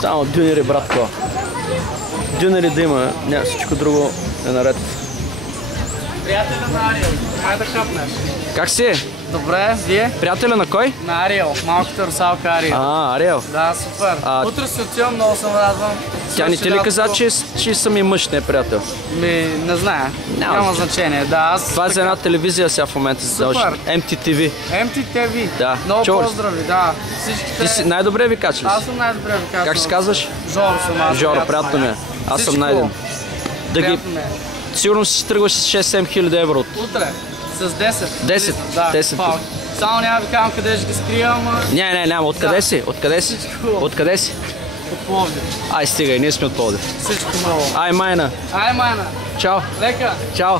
Само дюнери, братко. Дюнери да има, няма всичко друго е наред. Приятеля на Ариел, май да хапнеш. Как си? Добре, вие? Приятеля на кой? На Ариел, малката русалка Ариел. Ариел. Да, супер. Утре си отивам, много съм радвам. Тя не ти ли каза, че съм и мъж, не е приятел? Не зная. Няма значение. Да, това е за една телевизия сега в момента се дължи. MTTV. MTTV. Да. Много поздрави, да. Ти си най-добре викач ли си? Аз съм най-добре викач. Как се казваш? Жоро съм аз. Жоро, приятно ми е. Аз съм Найден. Сигурно си тръгваш с 6-7 хиляди евро. Утре. С 10. 10? Да. 10. Само няма ви казвам къде ще ги скрия, ама... Няма. Откъде си? Откъде си? Откъде си? От Пловдив. Ай, стигай, ние сме от Пловдив. Всичко много. Ай, майна. Ай, майна. Чао. Лека. Чао.